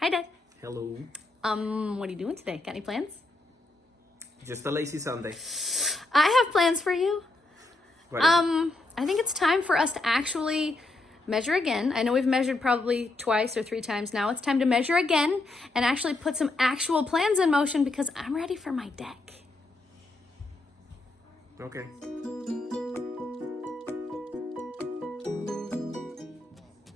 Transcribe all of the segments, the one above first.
Hi, Dad. Hello. What are you doing today? Got any plans? Just a lazy Sunday. I have plans for you. What is it? I think it's time for us to actually measure again. I know we've measured probably twice or 3 times now. It's time to measure again and actually put some actual plans in motion because I'm ready for my deck. Okay.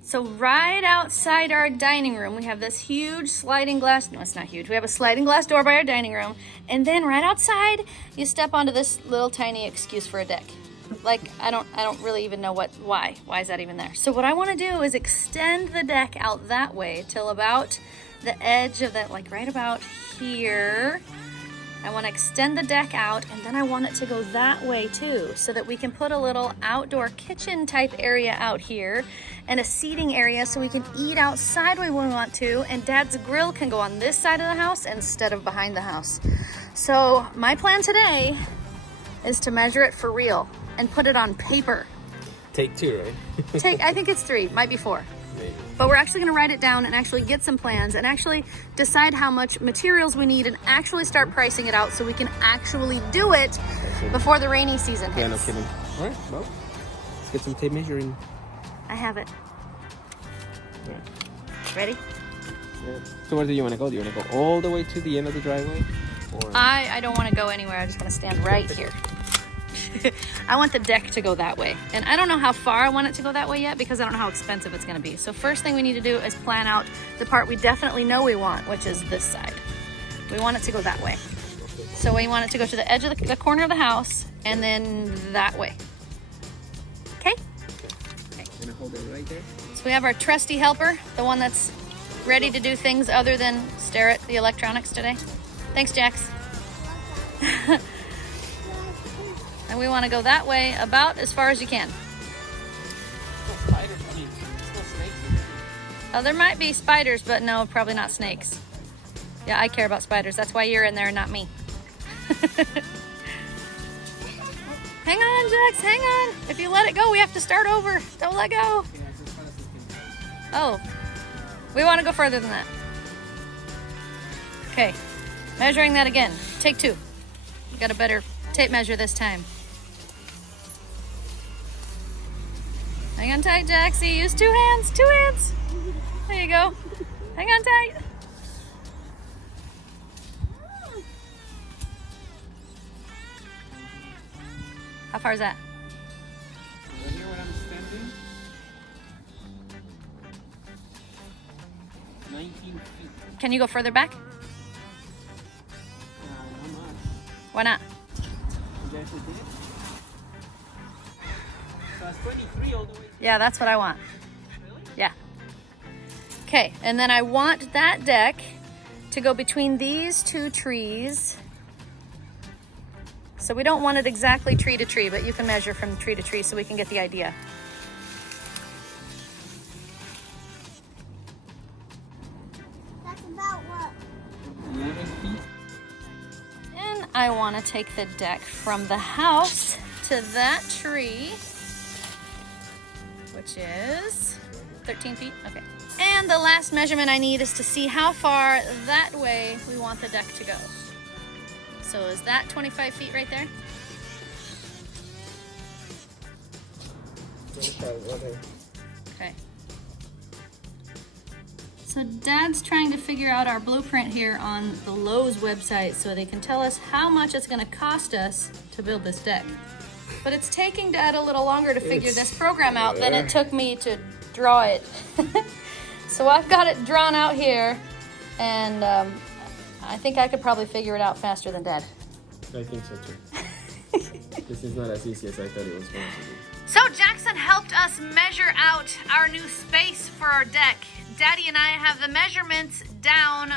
So right outside our dining room, we have this huge sliding glass. No, it's not huge. We have a sliding glass door by our dining room. And then right outside, you step onto this little tiny excuse for a deck. Like, I don't really even know why. Why is that even there? So what I want to do is extend the deck out that way till about the edge of that, like right about here. I want to extend the deck out, and then I want it to go that way too, so that we can put a little outdoor kitchen type area out here and a seating area so we can eat outside when we want to, and Dad's grill can go on this side of the house instead of behind the house. So my plan today is to measure it for real and put it on paper. Take 2, right? I think it's 3, might be 4. Maybe. But we're actually gonna write it down and actually get some plans and actually decide how much materials we need and actually start pricing it out so we can actually do it before the rainy season hits. Yeah, no kidding. All right, well, let's get some tape measuring. I have it. All right. Ready? Yeah. So where do you want to go? Do you want to go all the way to the end of the driveway? Or... I don't want to go anywhere. I just want to stand right here. I want the deck to go that way. And I don't know how far I want it to go that way yet because I don't know how expensive it's going to be. So first thing we need to do is plan out the part we definitely know we want, which is this side. We want it to go that way. So we want it to go to the edge of the corner of the house and then that way. Okay? Okay. Gonna hold it right there. So we have our trusty helper, the one that's ready to do things other than stare at the electronics today. Thanks, Jax. And we want to go that way about as far as you can. Oh, there might be spiders, but no, probably not snakes. Yeah, I care about spiders. That's why you're in there and not me. Hang on, Jax, hang on. If you let it go, we have to start over. Don't let go. Oh, we want to go further than that. Okay, measuring that again. Take 2. We got a better tape measure this time. Hang on tight, Jaxie. Use 2 hands. 2 hands. There you go. Hang on tight. How far is that? Right here where I'm standing. 19 feet. Can you go further back? Not much. Why not? You guys did it? So it's 23 all the way. Yeah, that's what I want. Really? Yeah. Okay, and then I want that deck to go between these 2 trees. So we don't want it exactly tree to tree, but you can measure from tree to tree so we can get the idea. That's about what? 11 feet. And I want to take the deck from the house to that tree, which is 13 feet. Okay. And the last measurement I need is to see how far that way we want the deck to go. So is that 25 feet right there? Okay. So Dad's trying to figure out our blueprint here on the Lowe's website so they can tell us how much it's going to cost us to build this deck. But it's taking Dad a little longer to figure this program out than it took me to draw it. So I've got it drawn out here, and I think I could probably figure it out faster than Dad. I think so too. This is not as easy as I thought it was going to be. So Jackson helped us measure out our new space for our deck. Daddy and I have the measurements down.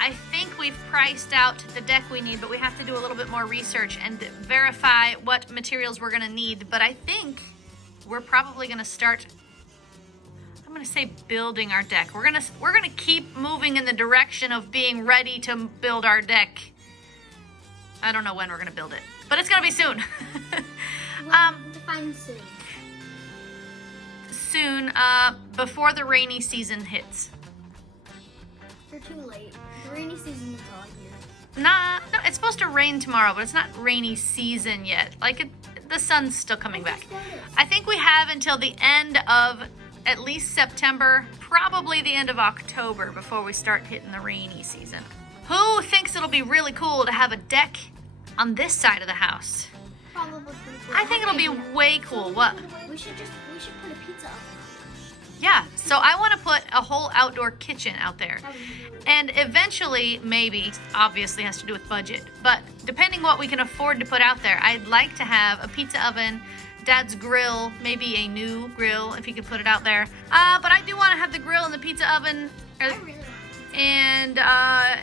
I think we've priced out the deck we need, but we have to do a little bit more research and verify what materials we're gonna need. But I think we're probably gonna start, I'm gonna say building our deck. We're gonna keep moving in the direction of being ready to build our deck. I don't know when we're gonna build it, but it's gonna be soon. Define soon. Soon, before the rainy season hits. They're too late. The rainy season is all year. Nah, no, it's supposed to rain tomorrow, but it's not rainy season yet. Like, the sun's still coming back. I think we have until the end of at least September, probably the end of October before we start hitting the rainy season. Who thinks it'll be really cool to have a deck on this side of the house? Probably pretty cool. I think it'll be way cool. What? We should put a pizza oven. Yeah, so I want to put a whole outdoor kitchen out there. And eventually, maybe, obviously has to do with budget, but depending what we can afford to put out there, I'd like to have a pizza oven, Dad's grill, maybe a new grill if he could put it out there. But I do want to have the grill and the pizza oven, and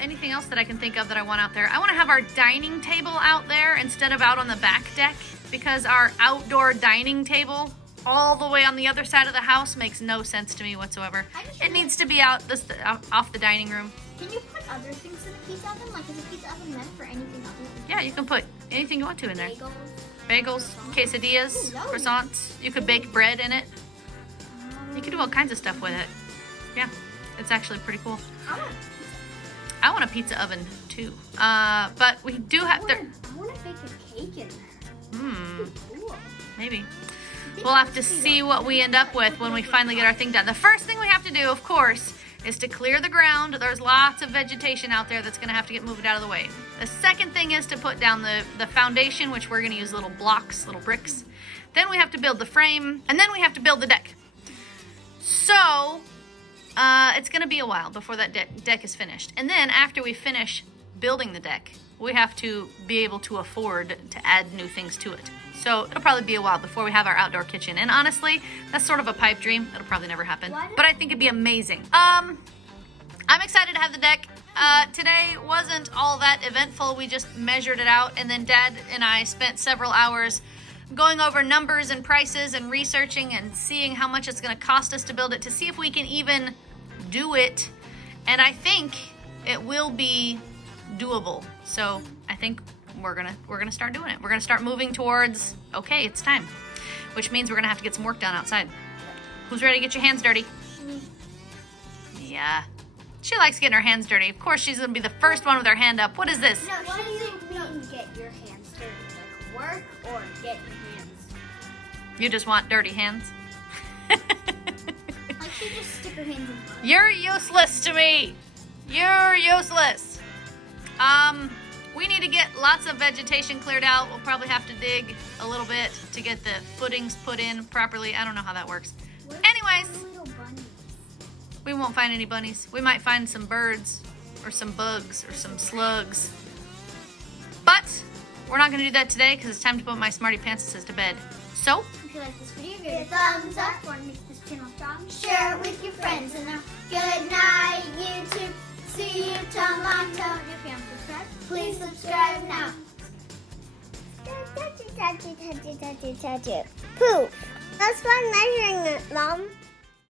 anything else that I can think of that I want out there. I want to have our dining table out there instead of out on the back deck, because our outdoor dining table all the way on the other side of the house makes no sense to me whatsoever. It needs to be out off the dining room. Can you put other things in the pizza oven? Like, is a pizza oven meant for anything other than Yeah, you can put anything you want to in there. bagels? Bagels, quesadillas, croissants. You could bake bread in it. You could do all kinds of stuff with it. Yeah, it's actually pretty cool. I want a pizza. I want a pizza oven too. But we do have... I want to bake a cake in there. Cool. Maybe. We'll have to see what we end up with when we finally get our thing done. The first thing we have to do, of course, is to clear the ground. There's lots of vegetation out there that's going to have to get moved out of the way. The second thing is to put down the foundation, which we're going to use little blocks, little bricks. Then we have to build the frame, and then we have to build the deck. So, it's going to be a while before that deck is finished. And then after we finish building the deck, we have to be able to afford to add new things to it. So it'll probably be a while before we have our outdoor kitchen. And honestly, that's sort of a pipe dream. It'll probably never happen. But I think it'd be amazing. I'm excited to have the deck. Today wasn't all that eventful. We just measured it out. And then Dad and I spent several hours going over numbers and prices and researching and seeing how much it's going to cost us to build it to see if we can even do it. And I think it will be doable. So I think we're gonna start doing it. We're gonna start moving towards, okay, it's time. Which means we're gonna have to get some work done outside. Who's ready to get your hands dirty? Me. Yeah. She likes getting her hands dirty. Of course, she's gonna be the first one with her hand up. What is this? No, what do you mean get your hands dirty? Like work or get your hands? You just want dirty hands? Like she just stick her hands in mud. You're useless to me. You're useless. We need to get lots of vegetation cleared out. We'll probably have to dig a little bit to get the footings put in properly. I don't know how that works. Anyways, Little bunnies. we won't find any bunnies. We might find some birds or some bugs or some slugs. But we're not going to do that today because it's time to put my Smartypants to bed. So, If you like this video, give it a thumbs up. Want to make this channel strong? Share it with your friends. And good night, YouTube. See you tomorrow. If you haven't subscribed, please subscribe now. Pooh. That's fun measuring it, Mom.